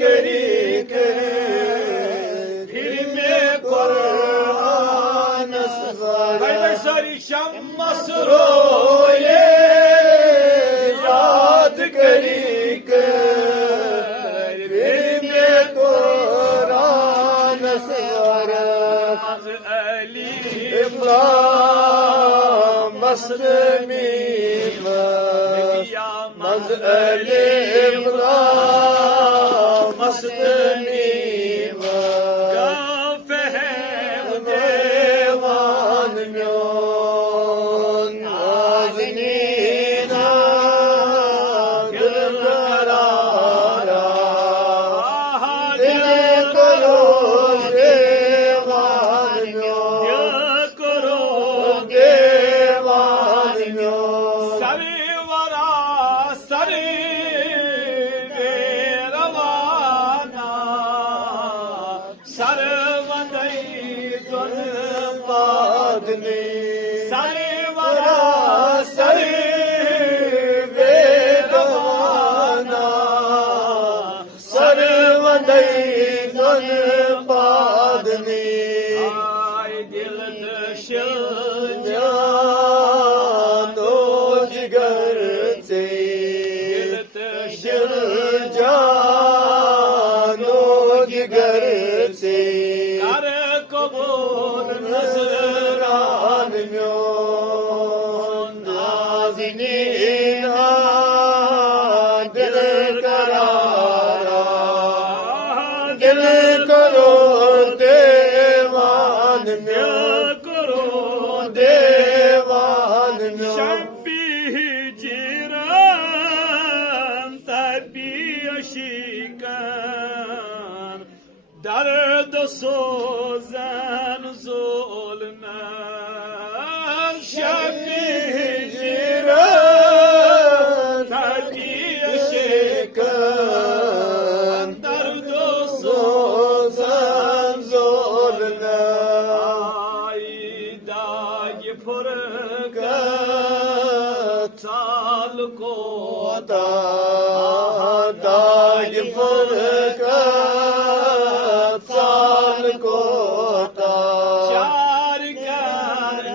करी कर फिर में कुरान सारी शम्मस रोए याद करी कर फिर में कुरान अली मसलमी मज अली मसलमी फहम देवान म्योन नाज़नीना दिल करारा दिल करो देवान म्योन दिल करो देवान म्योन सरे वरा सरे रवाना सरवदई दुन पादने सरे वरा सरे रवाना सरवदई दुन पादने आय दिल नशल जानो जिगर से दिल जानो जिगर से कर कबूल नजरान म्योन नाज़नीना दिल करारा दिल करो देवान म्योन करो देवान म्योन शबी जिरान तबी शिकन दर्द सोजन ज़ोलना शबी जिरान तबी शिकन दर्द सोजन ज़ोलना दाग फुरका चाल को दाग फुरका चाल को चार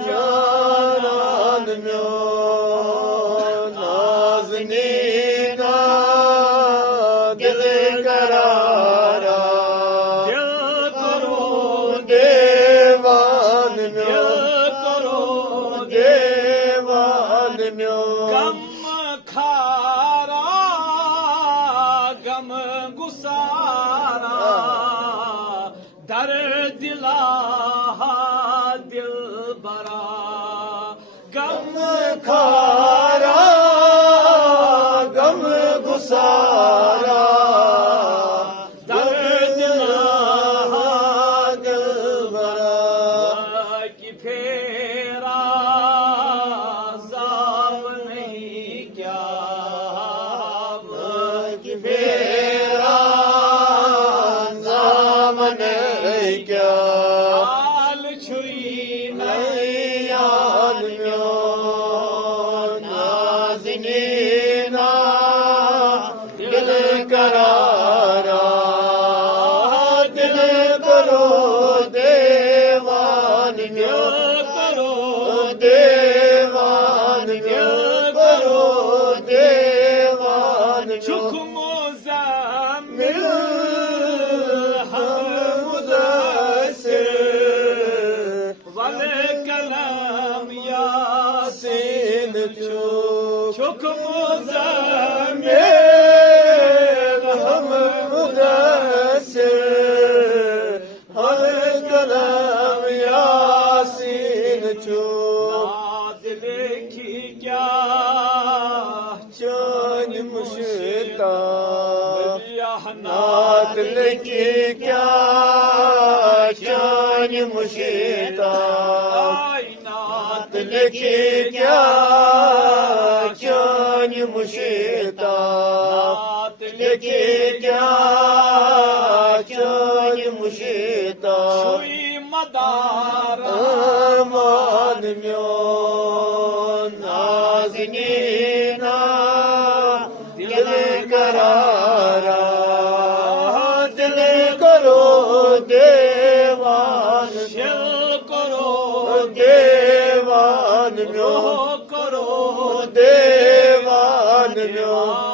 जान म्योन नाज़नीना दिल करारा दिल करो देवान म्योन करो देवान म्योन गम खारा गम गुसारा दर दिला दिल बरा गम खारा गम गुसारा दर दिला दिल बरा की फेरा जाब नहीं क्या की फेरा जाब नहीं क्या आल छुरी नहीं याद म्योन नाज़नीना दिल करारा दिल करो देवान म्योन करो देवान म्योन करो देवान शुक मुज़म्मिल हम मुदस्सिर वल कलाम यासीन शुक मुज़म्मिल हम मुदस्सिर वल कलाम यासीन दिल की क्या चान मुश्ताक नात की क्या चान मुश्ताक नात की क्या चान मुश्ताक नात की क्या चान मुश्ताक शुई मदार मान म्योन नाज़नीना दिल करारा देवान शिव करो देवान म्यो करो देवान म्यो